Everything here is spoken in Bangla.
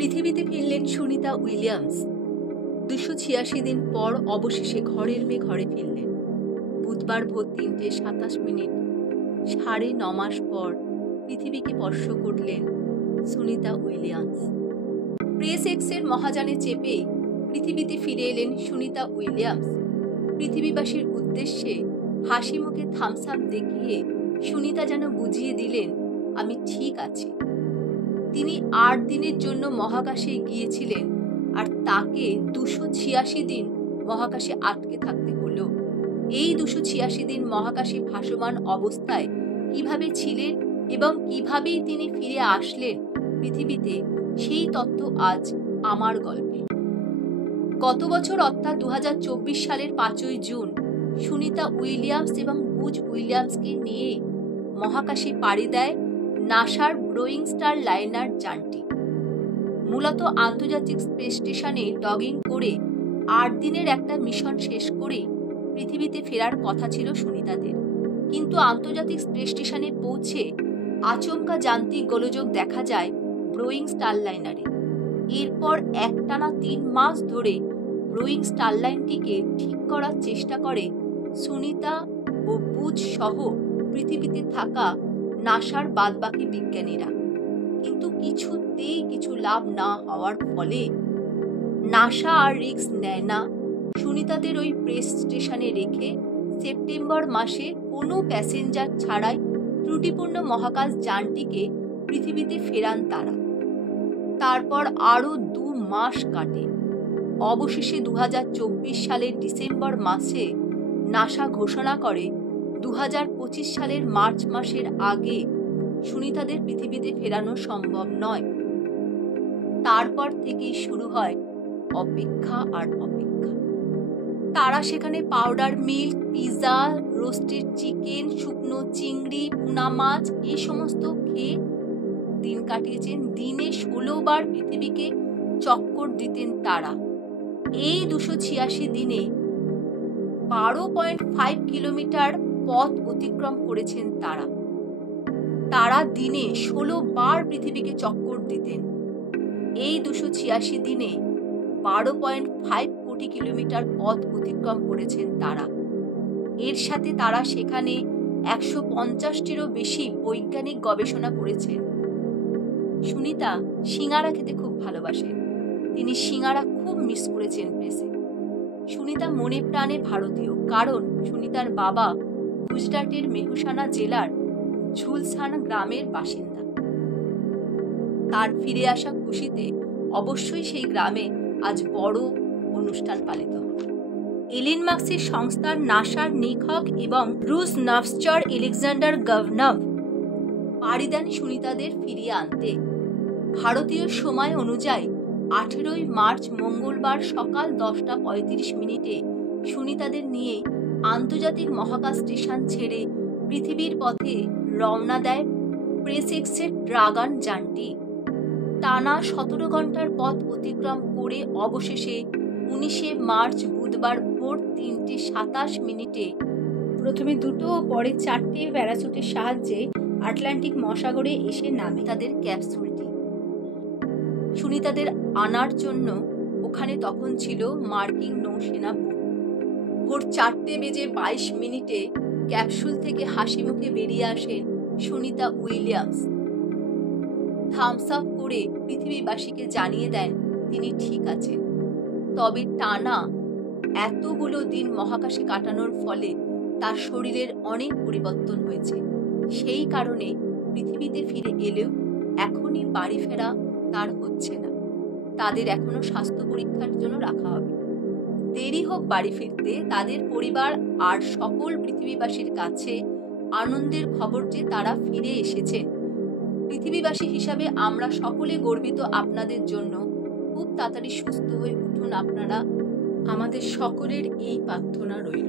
পৃথিবীতে ফিরলেন সুনিতা উইলিয়ামস। ২৮৬ দিন পর অবশেষে ঘরের মেয়ে ঘরে ফিরলেন। বুধবার ভোর ৩:২৭ ৯.৫ মাস পর পৃথিবীকে স্পর্শ করলেন সুনিতা উইলিয়ামস। প্রেস এক্সের মহাযানে চেপেই পৃথিবীতে ফিরে এলেন সুনিতা উইলিয়ামস। পৃথিবীবাসীর উদ্দেশ্যে হাসি মুখে থামস আপ দেখিয়ে সুনিতা যেন বুঝিয়ে দিলেন, আমি ঠিক আছি। তিনি ৮ দিনের জন্য মহাকাশে গিয়েছিলেন, আর তাকে ২৮৬ দিন মহাকাশে আটকে থাকতে হলো। এই ২৮৬ দিন মহাকাশে ভাসমান অবস্থায় কিভাবে ছিলেন এবং কিভাবেই তিনি ফিরে আসলেন পৃথিবীতে, সেই তথ্য আজ আমার গল্পে। গত বছর অর্থাৎ ২০২৪ সালের ৫ই জুন সুনিতা উইলিয়ামস এবং বুজ উইলিয়ামসকে নিয়ে মহাকাশে পাড়ি দেয় নাসার ব্রোয়িং স্টার লাইনার যানটি। মূলত আন্তর্জাতিক স্পেস স্টেশনে ডগিং করে ৮ দিনের একটা মিশন শেষ করে পৃথিবীতে ফেরার কথা ছিল সুনিতাদের। কিন্তু আন্তর্জাতিক স্পেস স্টেশনে পৌঁছে আচমকা যান্ত্রিক গোলযোগ দেখা যায় ব্রোয়িং স্টার লাইনারে। এরপর একটানা ৩ মাস ধরে ব্রোয়িং স্টার লাইনটিকে ঠিক করার চেষ্টা করে সুনিতা ও বুজ সহ পৃথিবীতে থাকা নাসার বাদবাকি বিজ্ঞানীরা। কিন্তু কিছুতেই কিছু লাভ না হওয়ার ফলে নাসা আর রিস্ক নেয় না। সুনিতাদের ওই প্রেস স্টেশনে রেখে সেপ্টেম্বর মাসে কোনো প্যাসেঞ্জার ছাড়াই ত্রুটিপূর্ণ মহাকাশ যানটিকে পৃথিবীতে ফেরান তারা। তারপর আরও ২ মাস কাটে। অবশেষে ২০২৪ সালের ডিসেম্বর মাসে নাসা ঘোষণা করে ২০২৫ সালের মার্চ মাসের আগে সুনিতাদের পৃথিবীতে ফেরানো সম্ভব নয়। তারপর থেকেই শুরু হয় অপেক্ষা আর অপেক্ষা। তারা সেখানে powder milk, pizza, roasted chicken, শুকনো চিংড়ি, পুনা মাছ এই সমস্ত খেয়ে দিন কাটিয়েছেন। দিনে ১৬ বার পৃথিবীকে চক্কর দিতেন তারা। এই ২৮৬ দিনে ১২.৫ কিলোমিটার পথ অতিক্রম করেছেন তারা। তারা দিনে ১৬ বার পৃথিবীকে চক্কর দিতেন। এই ২৮৬ দিনে ১২.৫ কোটি কিলোমিটার পথ অতিক্রম করেছেন তারা। এর সাথে তারা সেখানে ১৫০টিরও বেশি বৈজ্ঞানিক গবেষণা করেছেন। সুনিতা সিঙ্গারা খেতে খুব ভালোবাসেন। তিনি সিঙ্গারা খুব মিস করেছেন প্রেসে। সুনিতা মনে প্রাণে ভারতীয়, কারণ সুনিতার বাবা গুজরাটের মেহসানা জেলার ঝুলসান গ্রামের বাসিন্দা। তার ফিরে আসা খুশিতে অবশ্যই সেই গ্রামে আজ বড় অনুষ্ঠান পালিত হবে। এলিন মার্কসের সংস্থার নাসার নিখক এবং রুশ নভশ্চর এলেকজান্ডার গভর্নভ পাড়ি দেন সুনিতাদের ফিরিয়ে আনতে। ভারতীয় সময় অনুযায়ী ১৮ই মার্চ মঙ্গলবার সকাল ১০:৩৫ সুনিতাদের নিয়ে আন্তর্জাতিক মহাকাশ স্টেশন ছেড়ে পৃথিবীর পথে রওনা দেয় প্রেস এক্সের ড্রাগন যানটি। টানা ১৭ ঘন্টার পথ অতিক্রম করে অবশেষে ১৯শে মার্চ বুধবার ভোর ৩:২৭ প্রথমে ২টো ও পরে ৪টে প্যারাসুটের সাহায্যে আটলান্টিক মহাসাগরে এসে নামে তাদের ক্যাপসুলটি। সুনিতাদের আনার জন্য ওখানে তখন ছিল মার্কিন নৌসেনা বোট। ভোর ৪:২২ ক্যাপসুল থেকে হাসি মুখে বেরিয়ে আসেন সুনিতা উইলিয়ামস। থামস আপ করে পৃথিবীবাসীকে জানিয়ে দেন তিনি ঠিক আছেন। তবে টানা এতগুলো দিন মহাকাশে কাটানোর ফলে তার শরীরের অনেক পরিবর্তন হয়েছে। সেই কারণে পৃথিবীতে ফিরে এলেও এখনই বাড়ি ফেরা তার হচ্ছে না। তাদের এখনো স্বাস্থ্য পরীক্ষার জন্য রাখা হবে। দেরি হোক বাড়ি ফিরতে, তাদের পরিবার আর সকল পৃথিবীবাসীর কাছে আনন্দের খবর যে তারা ফিরে এসেছেন। পৃথিবীবাসী হিসাবে আমরা সকলে গর্বিত আপনাদের জন্য। খুব তাড়াতাড়ি সুস্থ হয়ে উঠুন আপনারা, আমাদের সকলের এই প্রার্থনা রইল।